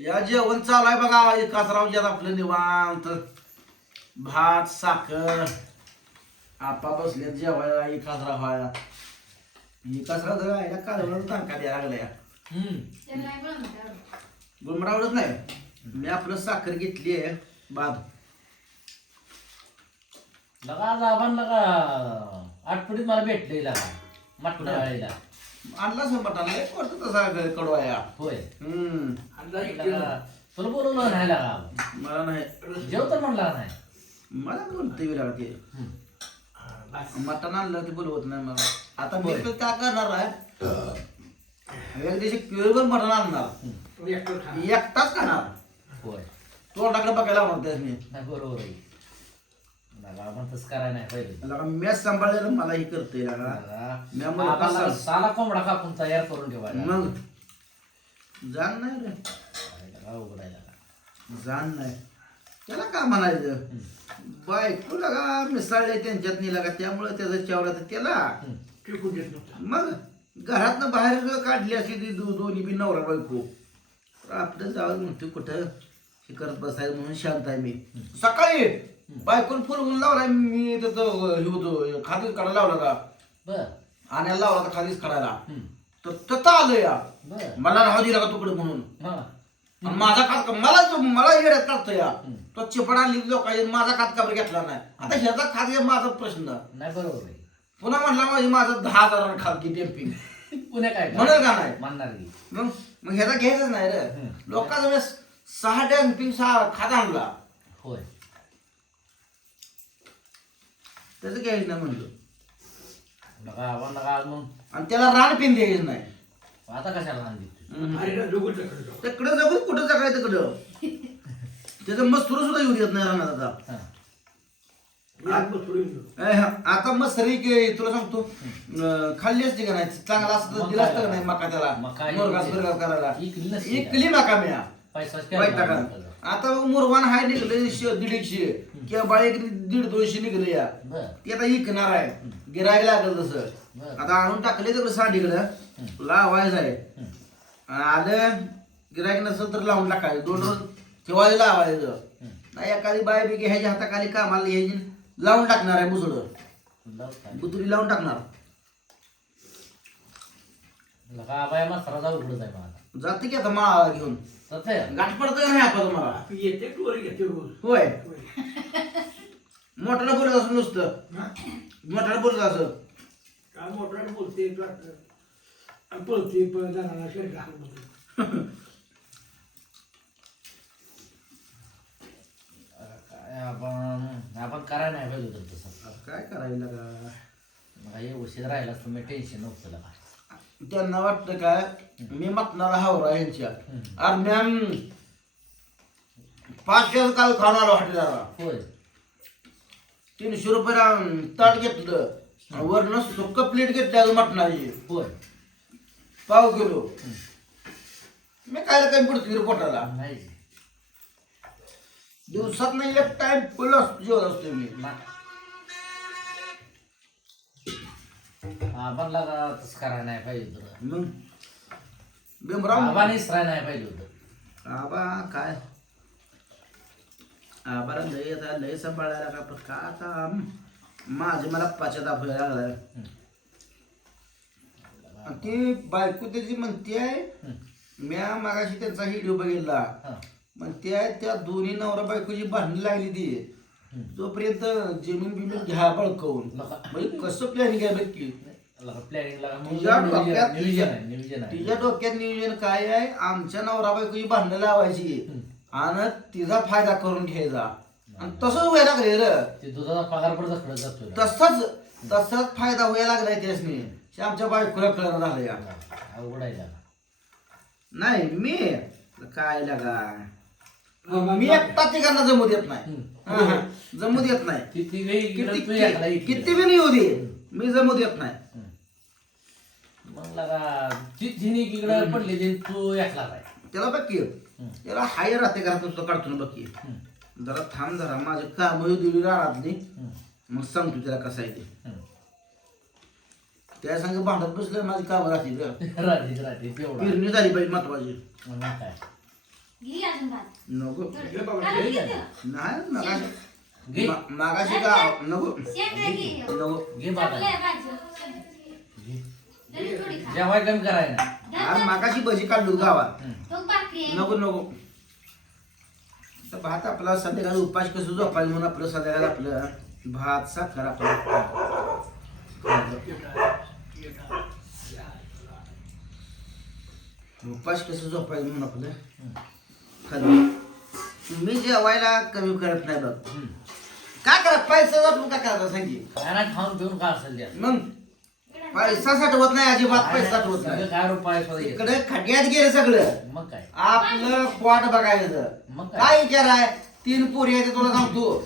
या जेवण चालू आहे बघा एकाच आपलं निवांत भात साखर आपा बसले जेवायला एकाच राहायला एकाच राहायला कालवण टाका द्यायला लागल्या गुमडा आवडत नाही मी आपलं साखर घेतली आहे बाद लगा जाबान लगा आठवडीत मला भेटले लगा मटणा वाळीला आणला मटण लय पडतो तसा कडवाया होय लगा तुला बोलवलं नाही लगा मला नाही जेव तर म्हणला नाही मला बोलते लागते मटण आणलं ते बोलवत नाही मला आता मी तर काय करणार आहे एक दिवशी किलोभर मटण आणणार एकटाच खाणार होय तोंडाकडे बघायला म्हणते मी नाही बरोबर आहे लगा आपण तसं करायला नाही पाहिजे लगा मॅच सांभाळलेलं मला ही करते आम्हाला साला कोंबडा कापून तयार करून ठेवायला मग जाण नाही रे अवघड आहे लगा जाण नाही त्याला काय म्हणायचं बायको लगा मिसळले त्यांच्यात नाही लागा त्यामुळे त्याचं चेवरा तर त्याला मग घरातनं बाहेर काढली अशी ती दोन्ही बी नवरा बायको तर आपलं जावं म्हणतो कुठं हे करत बसायचं म्हणून शांत आहे मी सकाळी बायकोन फुलवून लावला मी त्याचं हे होतो खालीच काढायला लावला का बर आणायला लावला तर खालीच काढायला तर तथा आलं या मला राहू दिला का तुकडे म्हणून आणि माझा कात मला येड्यात काढतो या तो चिपड आणली लोकांनी माझा कात काबर घेतला नाही आता ह्याचा खात घ्या माझा प्रश्न नाही बरोबर आहे पुन्हा म्हटला माझं 10,000 खात की टेम्पिंग पुण्या काय म्हणत का नाही म्हणणार की मग ह्याचा घ्यायचंच नाही रे लोकांचा वेळेस 6 टेम्पिंग 6 खात आणला होय त्याचं घ्यायचं नाही म्हणलं लगा आपण लगा अजून आणि त्याला रान पिन द्यायचं नाही आता कशाला आणली तिकडं जगून कुठं जगायचं तिकडं त्याचं मस्तूर सुद्धा येऊ देत नाही रानात आता मसरी तुला सांगतो खाल्ली असते का नाही चांगला असतं दिला असतं का नाही मका त्याला मुरगास बिरगास करायला इकली मका म्या आता मुरवान हाय निघले 150 किंवा बाळी 150-200 निघले या ते आता इकणार आहे गिरायला लागल तसं आता आणून टाकले तिकडे सांडीकडं लावायचं आहे आलं गिरायक नसेल तर लावून टाकायचं 2 रोज ठेवायला लावायचं नाही एखादी बाय बी घ्यायच्या हाताखाली कामाला घ्यायची लावून टाकणार आहे मुसळ बुतुरी लावून टाकणार लगा बाय मसाला जाऊ उघडत आहे मला जाते की आता माळा घेऊन गाठ पडतं नाही आपण तुम्हाला होय मोठ्याला बोलत असं नुसतं मोठ्याला बोलत असं आपण करायला नाही पाहिजे होतं तसं काय करायला का हे उशीर राहिला असतं मी टेन्शन नव्हतं लगा त्यांना वाटतं काय मी मटणाला हावरा यांच्या अरे मॅम 500 काल खाऊन आलो हॉटेलला होय 300 रुपये ताट घेतलं वरनं सुक्क प्लेट घेतली मटणाची होय पाव किलो मी खायला काही पडतो पोटाला नाही दिवसात नाही एक टाइम प्लस जेवत असतो मी आपण लगा तसं करायला नाही पाहिजे होतं मग भीमराव आबाने इसरायला नाही पाहिजे होतं आबा काय आबाला लय सांभाळायला का पण का आता माझे मला पश्चाताप व्हायला लागलाय ती बायको त्याची म्हणते आहे म्या मागाशी त्यांचा व्हिडिओ बघितला म्हणते आहे त्या दोन्ही नवरा बायकोची भांडणी लागली ती जोपर्यंत जमीन बिमीन घ्या बळकवून म्हणजे कसं प्लॅनिंग आहे नक्की तिच्या डोक्यात नियोजन काय आहे आमच्या नवरा बायकोची भांडणं लावायची आणि तिचा फायदा करून घ्यायचा आणि तसंच व्हायला लागले रे दुधाचा पगार पण जातो तसाच फायदा व्हायला लागलाय त्यासनी आमच्या बायकोला कळलं झालं या अवघड आहे नाही मी काय लागा मी एकटा तिघांना जमू देत नाही जमू देत नाही किती बी येऊ दे मी जमू देत नाही मग लगा तिकडे पडले तू एकला काय त्याला बघ की त्याला हाय राहते घरात नुसतं काढतो ना बघ की जरा थांब जरा माझे काम दिली राहतली मग सांगतो त्याला कसं आहे ते त्या संग भांडत बसलं माझी काम राहते पेरणी झाली पाहिजे महत्वाची नको घे नाही मागाशी घे मागाशी का नको नको घे बाबा जेवाय कमी करायला आज मागाशी भजी काढलो गावात हं. नको नको तर भात आपला संध्याकाळी उपास कसं झोपायला म्हणून आपलं संध्याकाळी आपलं भात साखर आपलं उपास कसं झोपायला म्हणून आपलं खाल्लं मी जेवायला कमी करत नाही बघ हं. काय करा पैसा जातो काय करायचं सांगी खायला खाऊन पिऊन का असेल द्या मग पैसा साठवत नाही अजिबात पैसा साठवत नाही काय रुपये स्वतः येतात. इकडे खड्यात गेलं सगळं मग काय आपलं पोट बघायचं मग काय काय विचार आहे 3 पोरी आहे ते तुला सांगतो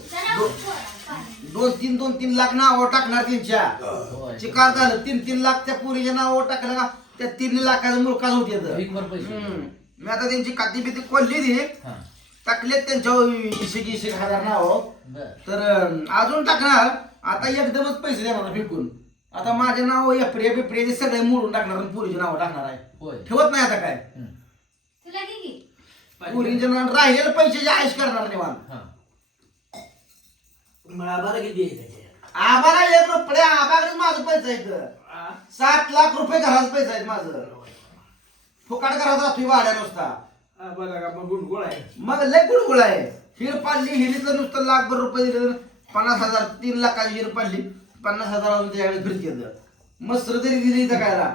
2-3 लाख नावं टाकणार त्यांच्या होय. चिकार झालं 3 लाख त्या पोरीच्या नावावर टाकलं का त्या 3 लाखाचं मुलकाच होते ढीगभर पैसे मी आता त्यांची काती बिती खोलली ती हा टाकलेत त्यांच्यावर 20,000 नाव बर तर अजून टाकणार आता एकदमच पैसे देणार फेकून आता माझे नाव एप्रिया बिप्रिया ते सगळे मोडून टाकणार आणि पुरीचे नाव टाकणार आहे होय ठेवत नाही आता काय हं. पुरीचे नाव राहिलेले पैशाची आयुष करणार निवांत हा आम्हाला 1 रुपये आबाकडे माझं पैसा येतं 7 लाख रुपये घरात पैसा आहे माझं फुकाट घरात राहतोय भाड्या नुसता मग लय गुळगुळ आहे हिर पाडली हिरीतलं नुसतं लाखभर रुपये दिले 50,000 3 लाखाची हिर पाडली 50,000 त्याच्याकडे फिरते मसर तरी दिली इथं कायला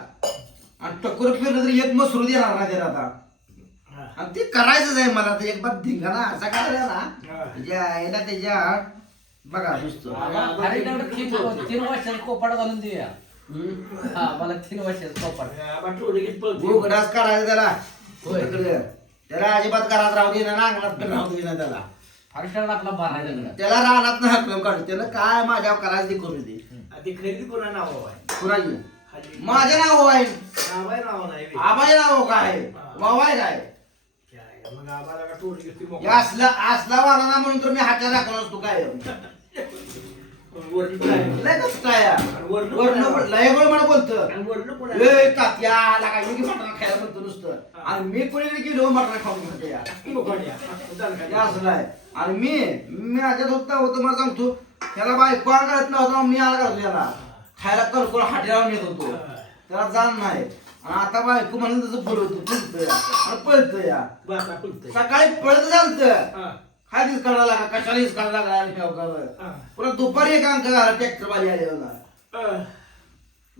आणि टक्कर फिरलं तरी एक मसरू देणार नाही त्याला आता आणि ते करायचंच आहे मला ते एक बार धिंगाणा असा करायला ना यायला त्याच्या बघा नुसतं अरे तेवढं 3 वर्षाचं कोपाड घालून देऊया हा मला 3 वर्षाचं कोपाड गोगडास काढायचा त्याला होय. तिकडे. त्याला अजिबात घरात राहू दे ना अंगणात पण राहू दे ना त्याला हर्षाला आपला बारा त्याला रानात ना हाकलून काढू त्याला काय माझ्या करायचं ते करू दे खरेदी कोणा नाव आहे कुणाची माझे नाव आहे नावाय नाव नाही बे. आबाई नाव काय वावाय काय काय, मग आम्हाला का टोळी घेतली हे मोकळी? असला वाला ना म्हणून तर मी हातात राखून असतो काय वरनं काय? लय कसं काय आणि वरनं वरनं लय बळ मला बोलतं आणि वरनं कोण आहे? ए तात्या लागा मी मटण खायला म्हणतो नुसतं आणि मी कोणी गेलो मटण खाऊन म्हणतो या मोकळ्या. चाल हे का? असं आहे आणि मी माझ्यात होतं मला सांगतो त्याला बायको आणत नव्हता मी आला घालतो याला खायला कलकोल हाटेलावर नेत होतो त्याला जाण नाही आणि आता बायको म्हणून तसं बोलवतो फुलतोय आणि पळतोय या बाता फुलतंय. सकाळी पळत झालत हा, खालीच काढा लागा कशालाच काढा लागा हा, पुन्हा दुपारी एक अंक झाला ट्रॅक्टर वाली आले होता हा.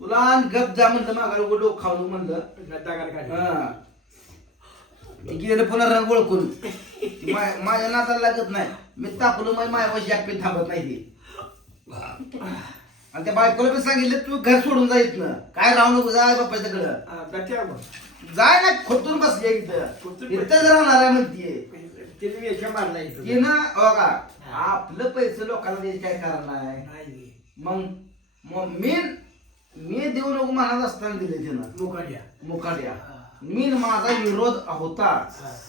तुला आणि गप जा म्हणलं मागा डोक खाऊ म्हणलं दागाला काढली. हा. ते गेलं पुन्हा रंग ओळखून माझ्या नाताला लागत नाही मी तापलो मग माझ्या पैसे एकपी थांबत नाही ते आणि त्या बायकोला पण सांगितलं तू घर सोडून जायत ना काय राहू नको जाय बाप्पाच्याकडं हा, दाट्या मग. जाय ना खोतून बसली इथं इथं राहणार आहे म्हणतीये तिने वेषा मारला इथं. की ना हो का आपलं पैसे लोकांना द्यायचे काय कारण आहे नाही बे. मग मग मी देऊ नको म्हणत असताना दिले तिनं मोकळ्या. मुकाट्या मी माझा विरोध होता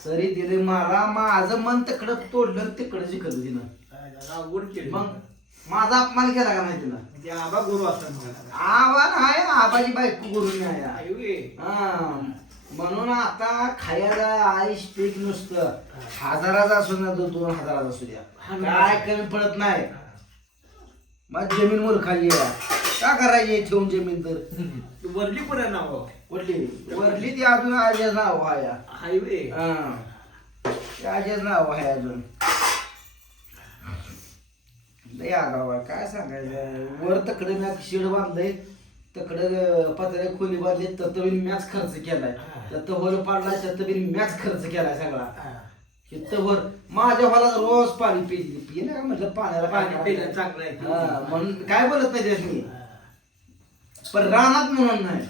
तरी दिले मला माझं मन तिकडं तोडलं तिकडं जिकलं तिनं हा, अवघड केलं. मग माझा अपमान केला का नाही तिनं ते आबा गुरु असतात मला. आव्हान आहे आबाजी बायको करून आहे आई बे. हा. म्हणून आता खायला आईश पीक नुसतं 1000चा असू द्या 2,000चा असू द्या काय कमी पडत नाही मग जमीन मूर्खाली आहे का करायची ठेवून जमीन तर तू वरली कोणा नाव आहे? कुठली वरली ती अजून आजेच नाव आहे हायवे. हा. ते आजेच नाव आहे अजून लय आगाव आहे काय सांगायचं वर तकडे मी शेड बांधलंय तकडे पत्र्या खोली बांधली तर मॅच खर्च केलाय तर वर पाडलाय तर मॅच खर्च केलाय सगळा हा. इथं वर माझ्या हॉलात रोज पाणी पिले का म्हटलं पाण्याला पाणी काय पिलं चांगलं आहे. हा, म्हणून काय बोलत नाही त्याची पण रानात म्हणून नाही